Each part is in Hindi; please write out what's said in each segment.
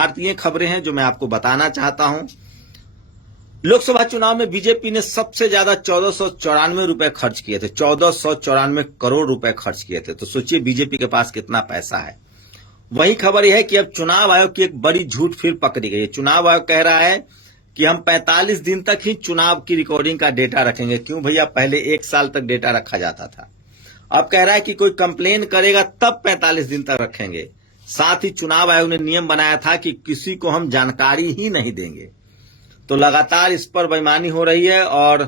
भारतीय खबरें हैं जो मैं आपको बताना चाहता हूं। लोकसभा चुनाव में बीजेपी ने सबसे ज्यादा 1494 रुपए खर्च किए थे, 1494 करोड़ रुपए खर्च किए थे। तो सोचिए बीजेपी के पास कितना पैसा है। वही खबर यह है कि अब चुनाव आयोग की एक बड़ी झूठ फिर पकड़ी गई है। चुनाव आयोग कह रहा है कि हम 45 दिन तक ही चुनाव की रिकॉर्डिंग का डेटा रखेंगे। क्यों भैया, पहले 1 साल तक डेटा रखा जाता था। अब कह रहा है कि कोई कंप्लेन करेगा तब 45 दिन तक रखेंगे। साथ ही चुनाव आयोग ने नियम बनाया था कि किसी को हम जानकारी ही नहीं देंगे। तो लगातार इस पर बेईमानी हो रही है और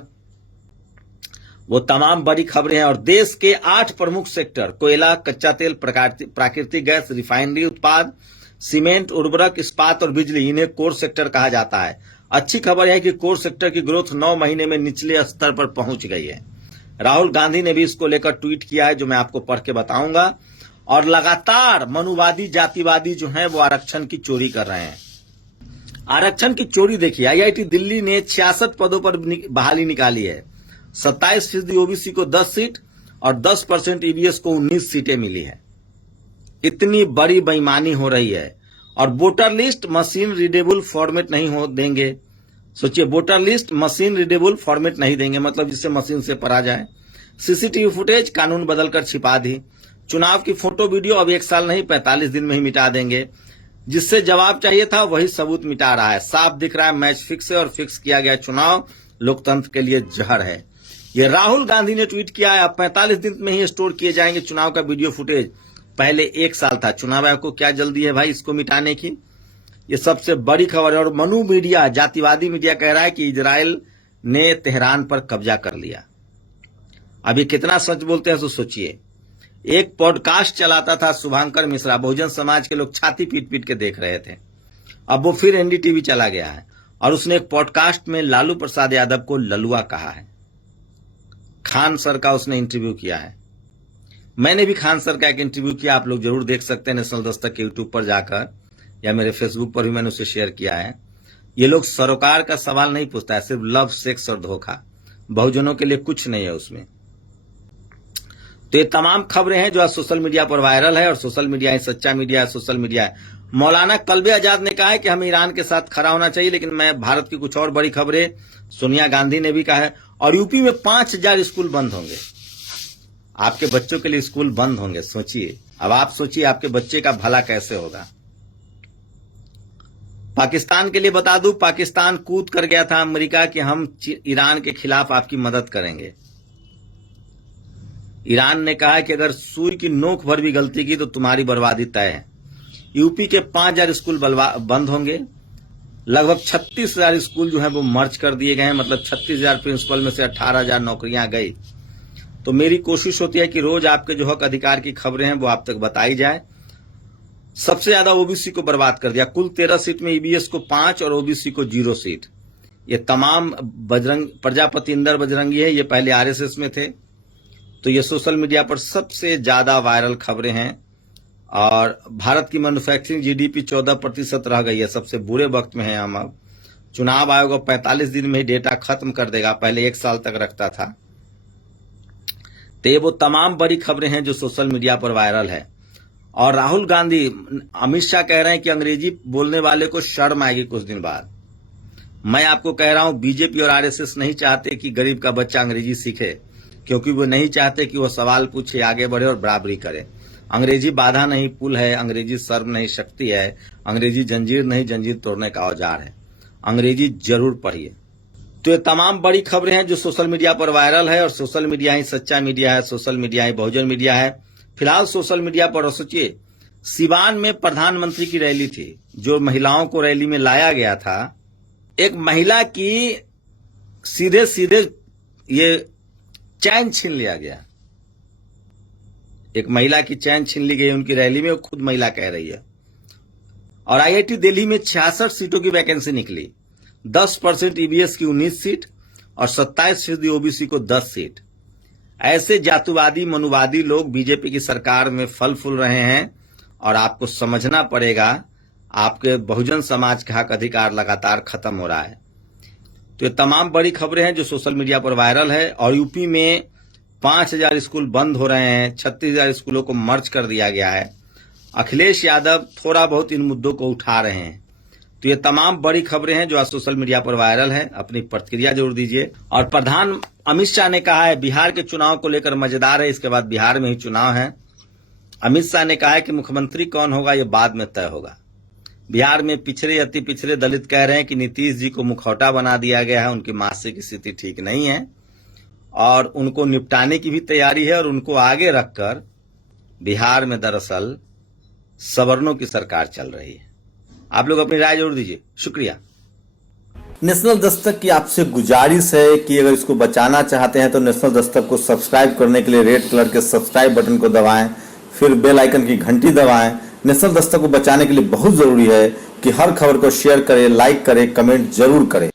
वो तमाम बड़ी खबरें हैं। और देश के 8 प्रमुख सेक्टर कोयला, कच्चा तेल, प्राकृतिक गैस, रिफाइनरी उत्पाद, सीमेंट, उर्वरक, इस्पात और बिजली, इन्हें कोर सेक्टर कहा जाता है। अच्छी खबर है कि कोर सेक्टर की ग्रोथ 9 महीने में निचले स्तर पर पहुंच गई है। राहुल गांधी ने भी इसको लेकर ट्वीट किया है जो मैं आपको पढ़ के बताऊंगा। और लगातार मनुवादी, जातिवादी जो हैं वो आरक्षण की चोरी कर रहे हैं। आरक्षण की चोरी देखिए, आईआईटी दिल्ली ने 66 पदों पर बहाली निकाली है। 27% ओबीसी को 10 सीट और 10% ईवीएस को 19 सीटें मिली है। इतनी बड़ी बेईमानी हो रही है। और voter list machine readable format नहीं हो देंगे। सोचिए, voter list machine readable format नहीं देंगे, मतलब जिससे मशीन से पढ़ा जाए। सीसीटीवी फुटेज कानून बदलकर छिपा दी। चुनाव की फोटो वीडियो अब 1 साल नहीं 45 दिन में ही मिटा देंगे। जिससे जवाब चाहिए था वही सबूत मिटा रहा है। साफ दिख रहा है मैच फिक्स है और फिक्स किया गया चुनाव लोकतंत्र के लिए जहर है। ये राहुल गांधी ने ट्वीट किया है। अब 45 दिन में ही स्टोर किए जाएंगे चुनाव का वीडियो फुटेज। पहले 1 साल था। चुनाव आयोग को क्या जल्दी है भाई इसको मिटाने की। ये सबसे बड़ी खबर है। और मनु मीडिया, जातिवादी मीडिया कह रहा है कि इजराइल ने तेहरान पर कब्जा कर लिया। अभी कितना सच बोलते हैं तो सोचिए। एक पॉडकास्ट चलाता था शुभांकर मिश्रा, बहुजन समाज के लोग छाती पीट पीट के देख रहे थे। अब वो फिर एनडीटीवी चला गया है और उसने एक पॉडकास्ट में लालू प्रसाद यादव को ललुआ कहा है। खान सर का उसने इंटरव्यू किया है। मैंने भी खान सर का एक इंटरव्यू किया, आप लोग जरूर देख सकते हैं नेशनल दस्तक के यूट्यूब पर जाकर, या मेरे फेसबुक पर भी मैंने उसे शेयर किया है। ये लोग सरोकार का सवाल नहीं पूछता है, सिर्फ लव, सेक्स और धोखा। बहुजनों के लिए कुछ नहीं है उसमें। तो ये तमाम खबरें हैं जो आज सोशल मीडिया पर वायरल है। और सोशल मीडिया ही सच्चा मीडिया है, सोशल मीडिया है। मौलाना कल्बे आजाद ने कहा है कि हमें ईरान के साथ खड़ा होना चाहिए। लेकिन मैं भारत की कुछ और बड़ी खबरें, सोनिया गांधी ने भी कहा है। और यूपी में 5000 स्कूल बंद होंगे। आपके बच्चों के लिए स्कूल बंद होंगे। सोचिए, अब आप सोचिए आपके बच्चे का भला कैसे होगा। पाकिस्तान के लिए बता दूं, पाकिस्तान कूद कर गया था अमेरिका कि हम ईरान के खिलाफ आपकी मदद करेंगे। ईरान ने कहा कि अगर सुई की नोक भर भी गलती की तो तुम्हारी बर्बादी तय है। यूपी के 5000 स्कूल बंद होंगे। लगभग 36,000 स्कूल जो है वो मर्ज कर दिए गए हैं। मतलब 36,000 प्रिंसिपल में से 18,000 नौकरियां गई। तो मेरी कोशिश होती है कि रोज आपके जो हक अधिकार की खबरें हैं वो आप तक बताई जाए। सबसे ज्यादा ओबीसी को बर्बाद कर दिया। कुल 13 सीट में ईबीएस को 5 और ओबीसी को 0 सीट। ये तमाम प्रजापति इंदर बजरंगी है, ये पहले आरएसएस में थे। तो ये सोशल मीडिया पर सबसे ज्यादा वायरल खबरें हैं। और भारत की मैन्युफैक्चरिंग जीडीपी 14% रह गई है। सबसे बुरे वक्त में है हम अब। चुनाव आयोग 45 दिन में ही डेटा खत्म कर देगा, पहले 1 साल तक रखता था। तो ये वो तमाम बड़ी खबरें हैं जो सोशल मीडिया पर वायरल है। और राहुल गांधी, अमित शाह कह रहे हैं कि अंग्रेजी बोलने वाले को शर्म आएगी कुछ दिन बाद। मैं आपको कह रहा हूं, बीजेपी और आरएसएस नहीं चाहते कि गरीब का बच्चा अंग्रेजी सीखे, क्योंकि वो नहीं चाहते कि वो सवाल पूछे, आगे बढ़े और बराबरी करे। अंग्रेजी बाधा नहीं पुल है, अंग्रेजी सर्व नहीं शक्ति है, अंग्रेजी जंजीर नहीं जंजीर तोड़ने का औजार है। अंग्रेजी जरूर पढ़िए। तो ये तमाम बड़ी खबरें हैं जो सोशल मीडिया पर वायरल है। और सोशल मीडिया ही सच्चा मीडिया है, सोशल मीडिया ही बहुजन मीडिया है। फिलहाल सोशल मीडिया पर सोचिए, सिवान में प्रधानमंत्री की रैली थी, जो महिलाओं को रैली में लाया गया था। एक महिला की सीधे सीधे ये चैन छीन लिया गया। एक महिला की चैन छीन ली गई उनकी रैली में, वो खुद महिला कह रही है। और आईआईटी दिल्ली में 66 सीटों की वैकेंसी निकली। 10% ईवीएस की 19 सीट और 27% ओबीसी को 10 सीट। ऐसे जातिवादी, मनुवादी लोग बीजेपी की सरकार में फल फूल रहे हैं। और आपको समझना पड़ेगा, आपके बहुजन समाज का हक अधिकार लगातार खत्म हो रहा है। तो ये तमाम बड़ी खबरें हैं जो सोशल मीडिया पर वायरल है। और यूपी में 5000 स्कूल बंद हो रहे हैं, 36,000 स्कूलों को मर्ज कर दिया गया है। अखिलेश यादव थोड़ा बहुत इन मुद्दों को उठा रहे हैं। तो ये तमाम बड़ी खबरें हैं जो आज सोशल मीडिया पर वायरल है। अपनी प्रतिक्रिया जरूर दीजिए। और प्रधान अमित शाह ने कहा है बिहार के चुनाव को लेकर मजेदार है, इसके बाद बिहार में ही चुनाव है। अमित शाह ने कहा है कि मुख्यमंत्री कौन होगा ये बाद में तय होगा। बिहार में पिछड़े अति पिछड़े दलित कह रहे हैं कि नीतीश जी को मुखौटा बना दिया गया है, उनकी मानसिक स्थिति ठीक नहीं है और उनको निपटाने की भी तैयारी है और उनको आगे रखकर बिहार में दरअसल सवर्णों की सरकार चल रही है। आप लोग अपनी राय जरूर दीजिए। शुक्रिया। नेशनल दस्तक की आपसे गुजारिश है कि अगर इसको बचाना चाहते हैं तो नेशनल दस्तक को सब्सक्राइब करने के लिए रेड कलर के सब्सक्राइब बटन को दबाएं, फिर बेल आइकन की घंटी दबाएं। नेशनल दस्तक को बचाने के लिए बहुत जरूरी है कि हर खबर को शेयर करें, लाइक करें, कमेंट जरूर करें।